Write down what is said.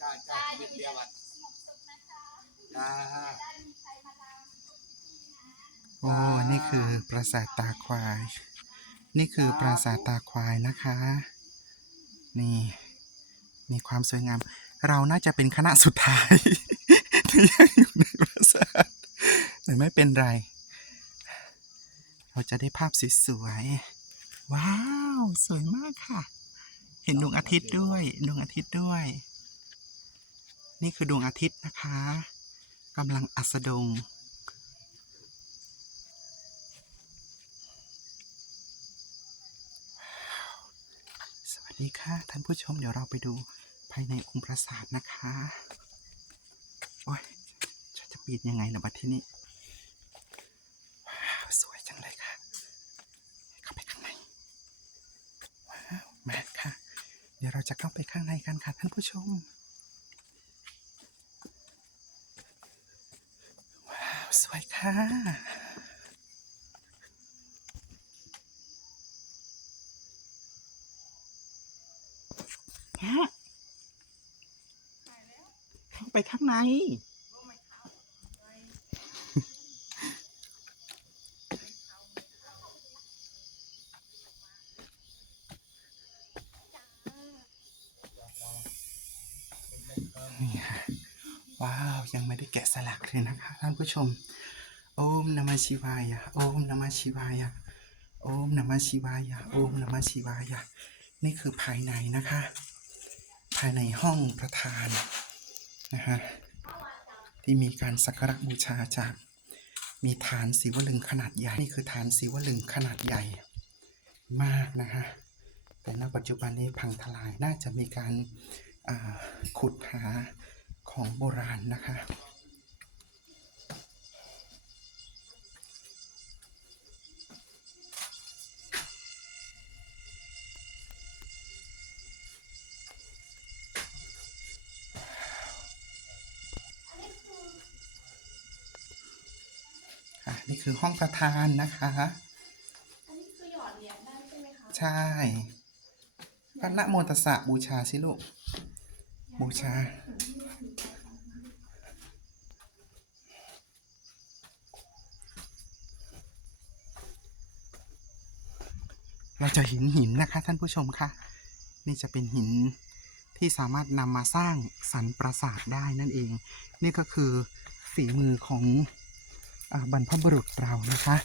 จ้าจ้าชีวิตเดียวอะจ้าโอ้ นี่คือปราสาทตาควาย นี่คือปราสาทตาควายนะคะ นี่ มีความสวยงาม เราน่าจะเป็นคณะสุดท้ายที่ยังอยู่ในปราสาทแต่ไม่เป็นไร เราจะได้ภาพสวยๆ ว้าว สวยมากค่ะ เห็นดวงอาทิตย์ด้วย ดวงอาทิตย์ด้วย นี่คือดวงอาทิตย์นะคะกำลังอัสดง สวัสดีค่ะ ท่านผู้ชมเดี๋ยวเราไปดูภายในองค์ปราสาทนะคะ โอ้ยฉันจะปีนยังไงนะบัดที่นี้ว้าวสวยจังเลยค่ะ เข้าไปข้างใน ว้าว มาค่ะ เดี๋ยวเราจะเข้าไปข้างในกันค่ะท่านผู้ชม ว้าว สวยค่ะฮะเข้าไปข้างใน ว้าว ยังไม่ได้แกะสลักเลยนะคะ ท่านผู้ชม โอมนามชิวายะโอมนามชิวายะโอมนามชิวายะโอมนามชิวายะนี่คือภายในนะคะ ภายในห้องประธานนะฮะที่มีการสักการะบูชาจากมีฐานศิวลึงขนาดใหญ่ นี่คือฐานศิวลึงขนาดใหญ่มากนะฮะแต่ณปัจจุบันนี้พังทลายน่าจะมีการขุดหา ของโบราณนะคะค่ะนี่คือห้องประธานนะคะ อันนี้คือหยอดเหรียญได้ใช่ไหมคะ ใช่ก็นะโมตัสสะบูชาสิลูก บูชา เราจะเห็นหินนะคะท่านผู้ชมคะนี่จะเป็นหินที่สามารถนำมาสร้างสันปราสาทได้นั่นเอง นี่ก็คือฝีมือของอบรรพบุรุษเรานะคะ